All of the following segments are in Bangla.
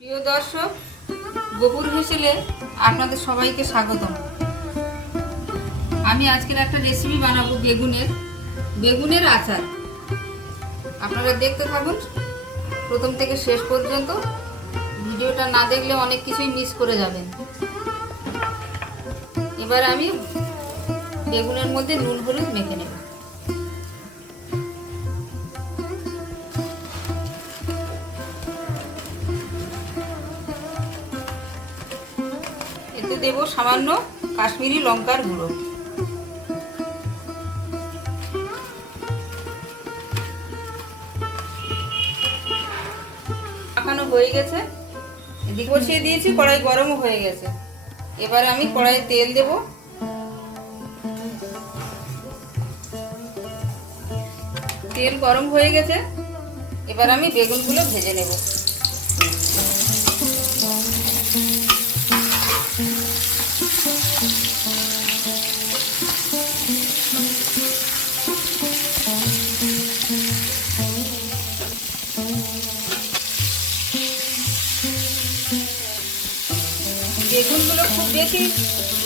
প্রিয় দর্শক, গোপুর হেসেলে আপনাদের সবাইকে স্বাগতম। আমি আজকের একটা রেসিপি বানাবো বেগুনের। বেগুনের আচার। আপনারা দেখতে থাকুন, প্রথম থেকে শেষ পর্যন্ত। ভিডিওটা না দেখলে অনেক কিছুই মিস করে যাবেন। এবার আমি বেগুনের মধ্যে নুন, হলুদ মেখে নেব। এতে দেব সামান্য কাশ্মীরি লঙ্কার গুঁড়ো। মাখানো হয়ে গেছে। এদিকে বসিয়ে দিয়েছি, কড়াই গরমও হয়ে গেছে। এবারে আমি কড়াইয়ে তেল দেব। তেল গরম হয়ে গেছে। এবার আমি বেগুনগুলো ভেজে নেব। বেগুনগুলো খুব বেশি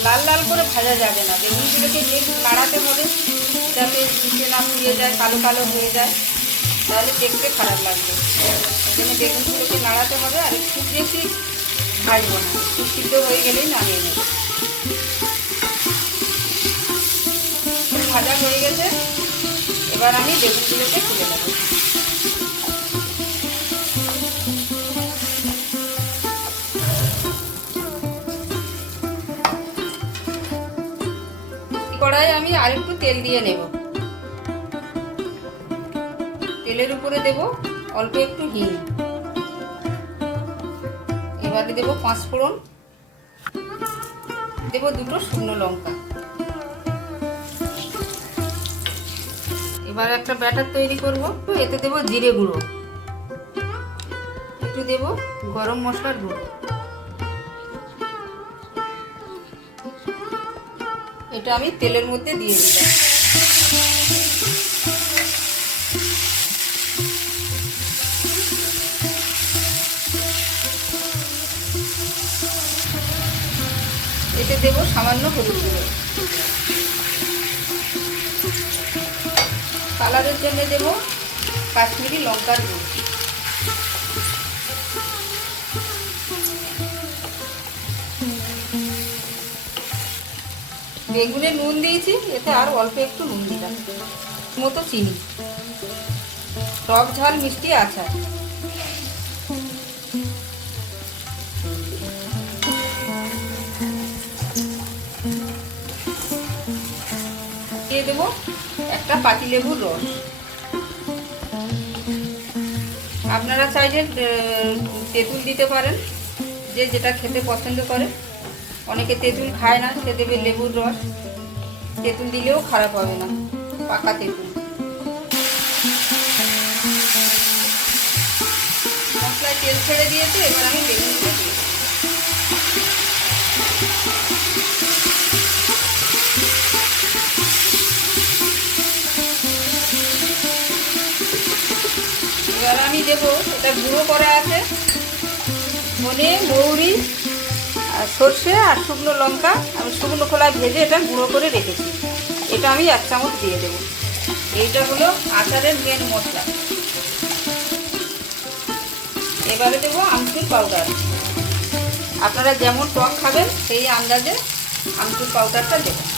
লাল লাল করে ভাজা যাবে না। বেগুনগুলোকে বেশ নাড়াতে হবে যাতে নিচে না পুড়িয়ে যায়, কালো কালো হয়ে যায়। তাহলে দেখতে খারাপ লাগবে। জন্য বেগুনগুলোকে নাড়াতে হবে আর খুব বেশি ভাজবো না। সিদ্ধ হয়ে গেলেই নামিয়ে নেব। ভাজা হয়ে গেছে। এবার আমি বেগুনগুলোকে তুলে নেব। কড়াই আমি আরেকটু তেল দিয়ে নেব। তেলের উপরে দেব অল্প একটু হিং। এবারে দেব পাঁচ ফোড়ন। দেব দুটো শুকনো লঙ্কা। এবার একটা ব্যাটার তৈরি করব, এতে দেব জিরে গুঁড়ো। একটু দেব গরম মশলার গুঁড়ো। এটা আমি তেলের মধ্যে দিয়ে দিলাম। এতে দেব সামান্য হলুদ গুঁড়ো। কালারের জন্য দেব কাশ্মীরি লঙ্কার গুঁড়ো। বেগুনে নুন দিয়েছি, এতে আর অল্প একটু নুন দিলাম। মতো চিনি। টক ঝাল মিষ্টি আচার। দিয়ে দেবো একটা পাতিলেবুর রস। আপনারা চাইলে তেঁতুল দিতে পারেন, যে যেটা খেতে পছন্দ করে। অনেকে তেঁতুল খায় না সে দেবে লেবুর রস। তেঁতুল দিলেও খারাপ হবে না, পাকা তেঁতুল। মশলায় তেল ছেড়ে দিয়েছে, এবার আমি দেবো। এবার আমি দেবো, এটা গুঁড়ো করা আছে। ধনে, মৌরি আর সর্ষে আর শুকনো লঙ্কা আমি শুকনো খোলায় ভেজে এটা গুঁড়ো করে রেখেছি। এটা আমি এক চামচ দিয়ে দেবো। এইটা হলো আচারের মেন মশলা। এবারে দেবো আমচুর পাউডার আপনারা যেমন টক খাবেন, সেই আন্দাজে আমচুর পাউডারটা দেবেন।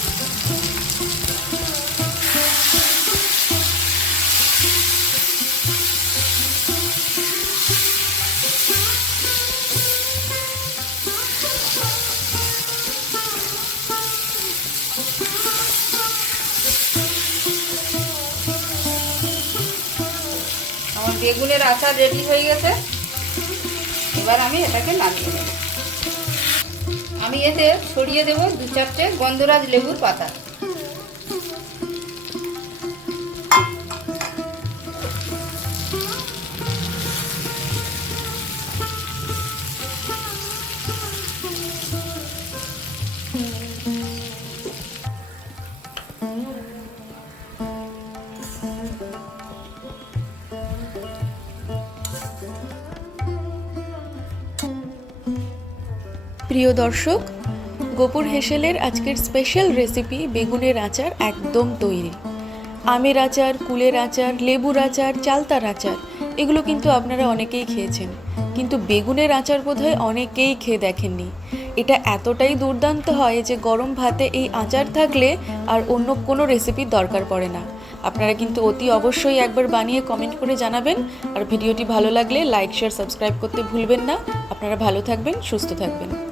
আমার বেগুনের আচার রেডি হয়ে গেছে। এবার আমি এটাকে নামিয়ে নেব। আমি এতে ছড়িয়ে দেব দু চারটে গন্ধরাজ লেবুর পাতা। প্রিয় দর্শক, গোপুর হেসেলের আজকের স্পেশাল রেসিপি বেগুনের আচার একদম তৈরি। আমের আচার, কুলের আচার, লেবুর আচার, চালতার আচার, এগুলো কিন্তু আপনারা অনেকেই খেয়েছেন। কিন্তু বেগুনের আচার বোধহয় অনেকেই খেয়ে দেখেননি। এটা এতটাই দুর্দান্ত হয় যে গরম ভাতে এই আচার থাকলে আর অন্য কোনো রেসিপির দরকার পড়ে না। আপনারা কিন্তু অতি অবশ্যই একবার বানিয়ে কমেন্ট করে জানাবেন। আর ভিডিওটি ভালো লাগলে লাইক শেয়ার সাবস্ক্রাইব করতে ভুলবেন না। আপনারা ভালো থাকবেন, সুস্থ থাকবেন।